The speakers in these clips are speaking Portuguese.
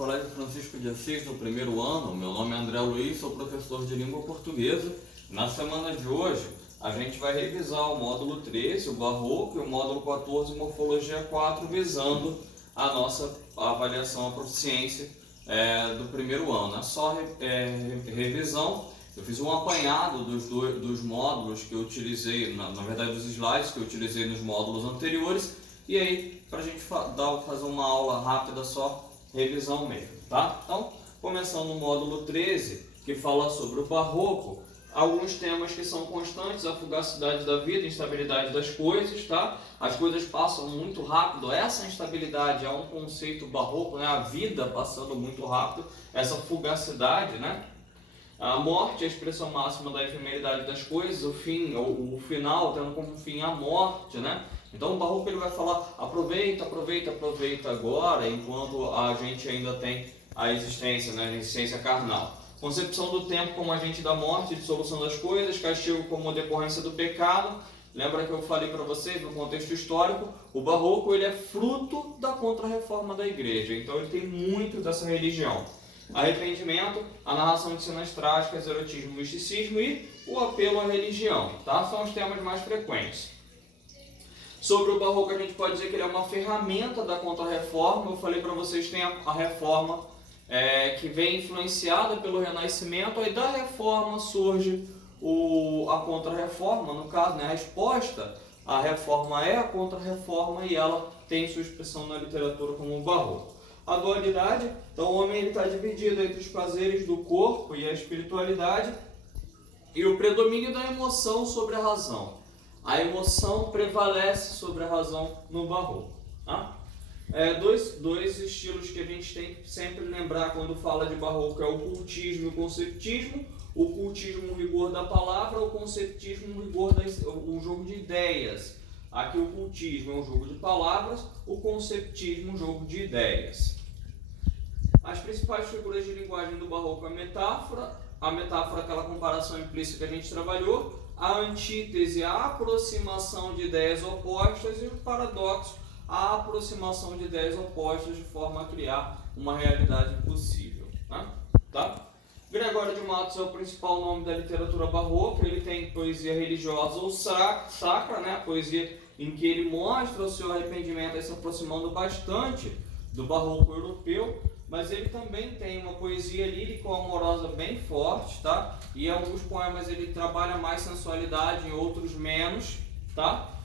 Colégio Francisco de Assis do primeiro ano. Meu nome é André Luiz, sou professor de língua portuguesa. Na semana de hoje, a gente vai revisar o módulo 13, o Barroco, e o módulo 14, Morfologia 4, visando a nossa avaliação, a proficiência do primeiro ano. É só revisão. Eu fiz um apanhado dos módulos que eu utilizei, na verdade dos slides que eu utilizei nos módulos anteriores, e aí para a gente fazer uma aula rápida, só revisão mesmo, tá? Então, começando no módulo 13, que fala sobre o Barroco, alguns temas que são constantes: a fugacidade da vida, a instabilidade das coisas, tá? As coisas passam muito rápido, essa instabilidade é um conceito barroco, né? A vida passando muito rápido, essa fugacidade, né? A morte, a expressão máxima da efemeridade das coisas, o fim, o final, tendo como fim a morte, né? Então o Barroco ele vai falar: aproveita, aproveita, aproveita agora, enquanto a gente ainda tem a existência, né? A existência carnal. Concepção do tempo como agente da morte, dissolução das coisas, castigo como decorrência do pecado. Lembra que eu falei para vocês, no contexto histórico, o Barroco ele é fruto da Contra-Reforma da Igreja, então ele tem muito dessa religião. Arrependimento, a narração de cenas trágicas, erotismo, misticismo e o apelo à religião, tá? São os temas mais frequentes. Sobre o Barroco, a gente pode dizer que ele é uma ferramenta da Contra-Reforma. Eu falei para vocês que tem a Reforma que vem influenciada pelo Renascimento, aí da Reforma surge a Contra-Reforma, no caso, né? A resposta à Reforma é a Contra-Reforma e ela tem sua expressão na literatura como o Barroco. A dualidade, então o homem está dividido entre os prazeres do corpo e a espiritualidade, e o predomínio da emoção sobre a razão. A emoção prevalece sobre a razão no Barroco. Tá? Dois estilos que a gente tem que sempre lembrar quando fala de Barroco é o cultismo e o conceptismo. O cultismo, o rigor da palavra; o conceptismo, o rigor o jogo de ideias. Aqui o cultismo é um jogo de palavras, o conceptismo um jogo de ideias. As principais figuras de linguagem do Barroco é a metáfora, aquela comparação implícita que a gente trabalhou, a antítese, a aproximação de ideias opostas, e o paradoxo, a aproximação de ideias opostas de forma a criar uma realidade impossível. Né? Tá? Gregório de Matos é o principal nome da literatura barroca. Ele tem poesia religiosa ou sacra, né? Poesia em que ele mostra o seu arrependimento, aí se aproximando bastante do barroco europeu, mas ele também tem uma poesia lírico-amorosa bem forte, tá? E em alguns poemas ele trabalha mais sensualidade, em outros menos, tá?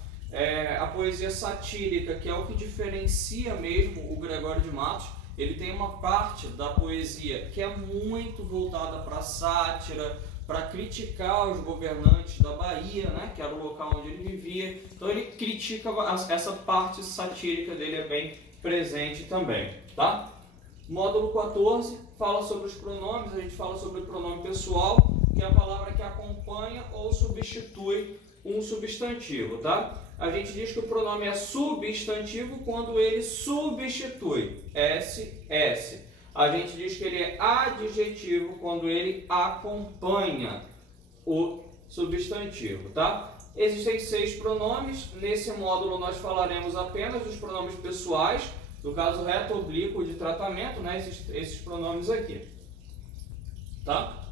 A poesia satírica, que é o que diferencia mesmo o Gregório de Matos. Ele tem uma parte da poesia que é muito voltada para a sátira, para criticar os governantes da Bahia, né, que era o local onde ele vivia. Então ele critica, essa parte satírica dele é bem presente também. Tá? Módulo 14 fala sobre os pronomes. A gente fala sobre o pronome pessoal, que é a palavra que acompanha ou substitui um substantivo. Tá? A gente diz que o pronome é substantivo quando ele substitui SS. A gente diz que ele é adjetivo quando ele acompanha o substantivo, tá? Existem 6 pronomes. Nesse módulo nós falaremos apenas dos pronomes pessoais, no caso reto, oblíquo, de tratamento, né? Esses pronomes aqui, tá?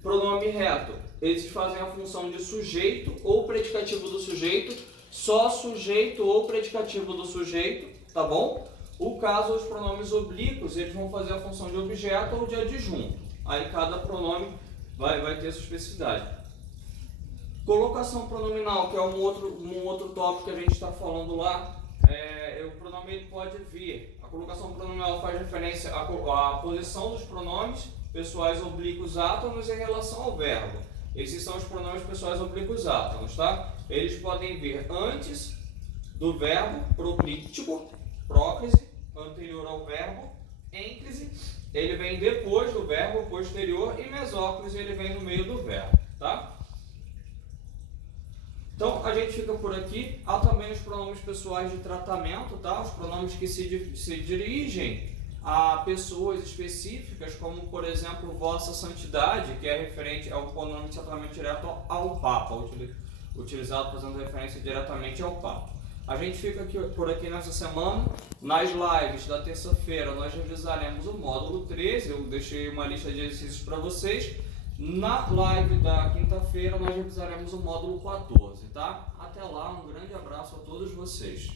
Pronome reto, eles fazem a função de sujeito ou predicativo do sujeito, só sujeito ou predicativo do sujeito, tá bom? O caso dos pronomes oblíquos, eles vão fazer a função de objeto ou de adjunto. Aí cada pronome vai ter sua especificidade. Colocação pronominal, que é um outro tópico que a gente está falando lá. O pronome ele pode vir. A colocação pronominal faz referência à posição dos pronomes pessoais oblíquos átonos em relação ao verbo. Esses são os pronomes pessoais oblíquos átonos, tá? Eles podem vir antes do verbo, proclítico, próclise, anterior ao verbo; ênclise, ele vem depois do verbo, posterior; e mesóclise, ele vem no meio do verbo, tá? Então, a gente fica por aqui. Há também os pronomes pessoais de tratamento, tá? Os pronomes que se dirigem a pessoas específicas, como, por exemplo, Vossa Santidade, que é referente ao pronome de tratamento direto ao Papa, utilizado fazendo referência diretamente ao Papa. A gente fica por aqui nessa semana. Nas lives da terça-feira nós revisaremos o módulo 13, eu deixei uma lista de exercícios para vocês. Na live da quinta-feira nós revisaremos o módulo 14, tá? Até lá, um grande abraço a todos vocês.